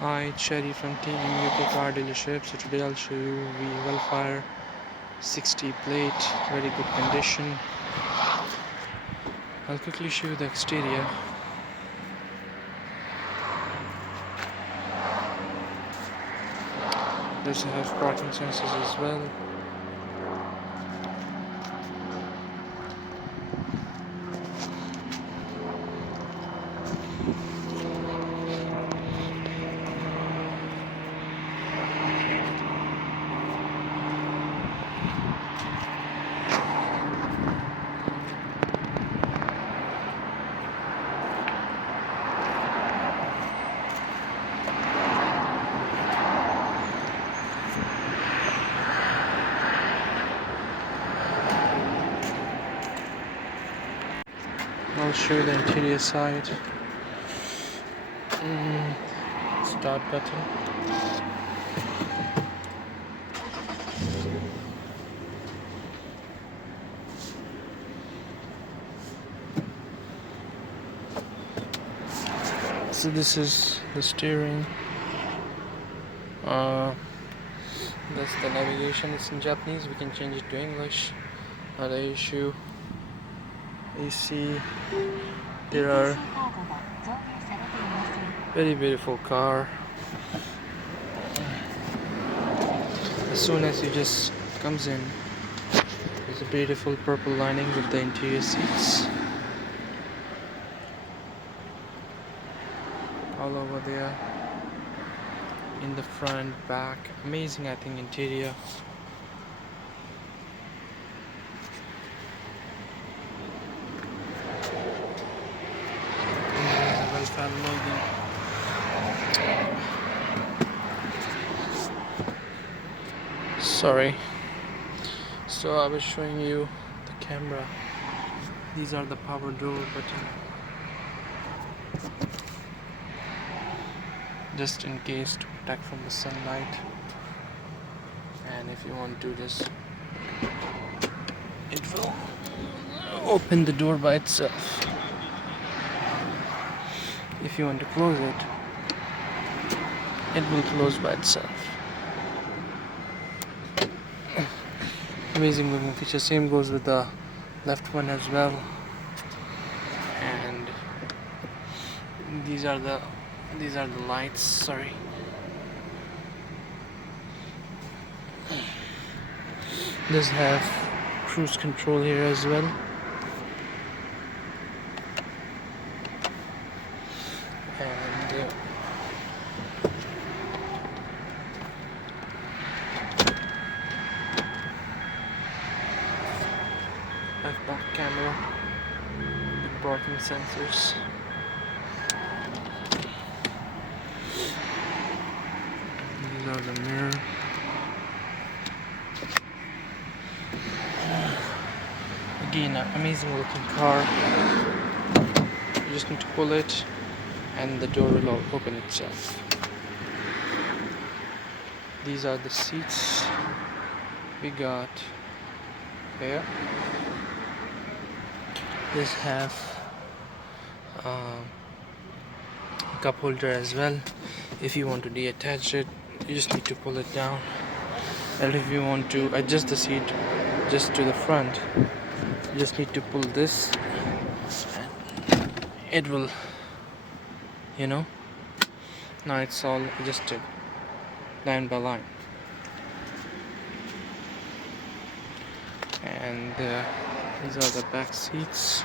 Hi, Cherry from Team UK Car Dealership. So today I'll show you the Velfire 60 plate, very good condition. I'll quickly show you the exterior. Does have parking sensors as well. I'll show you the interior side. Start button. So this is the steering. That's the navigation. It's in Japanese. We can change it to English. Not an issue. AC. There are very beautiful car. As soon as you just comes in, there's a beautiful purple lining with the interior seats all over there, in the front, back. Amazing, I think, interior. Velfire logo. Sorry. So I was showing you the camera. These are the power door button, just in case to protect from the sunlight. And if you want to just, it will open the door by itself. If you want to close it, it will close by itself. Amazing looking feature. Same goes with the left one as well. And these are the lights. Sorry. Does have cruise control here as well. And back camera with parking sensors. These are the mirror. Again, an amazing looking car. You just need to pull it and the door will open itself. These are the seats we got here. This have a cup holder as well. If you want to detach it, you just need to pull it down. And if you want to adjust the seat just to the front, you just need to pull this and it will, now it's all adjusted line by line. And these are the back seats.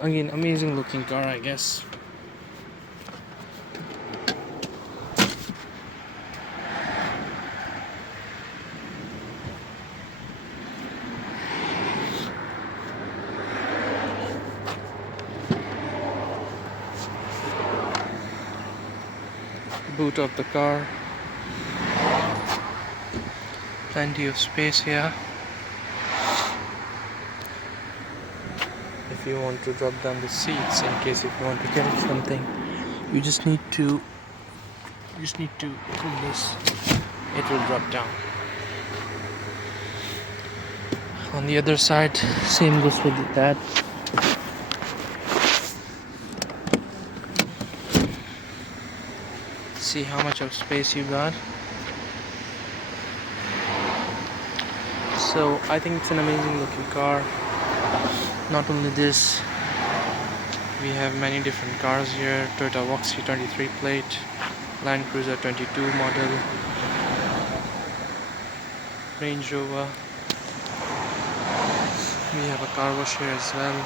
Again, amazing looking car, I guess. Boot of the car. Plenty of space here. If you want to drop down the seats in case if you want to carry something, you just need to pull this, it will drop down. On the other side, same goes with that. See how much of space you got. So I think it's an amazing looking car. Not only this, we have many different cars here. Toyota Vauxhall 23 plate, Land Cruiser 22 model, Range Rover. We have a car wash here as well.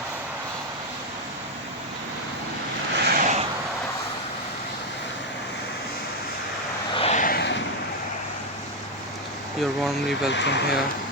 You're warmly welcome here.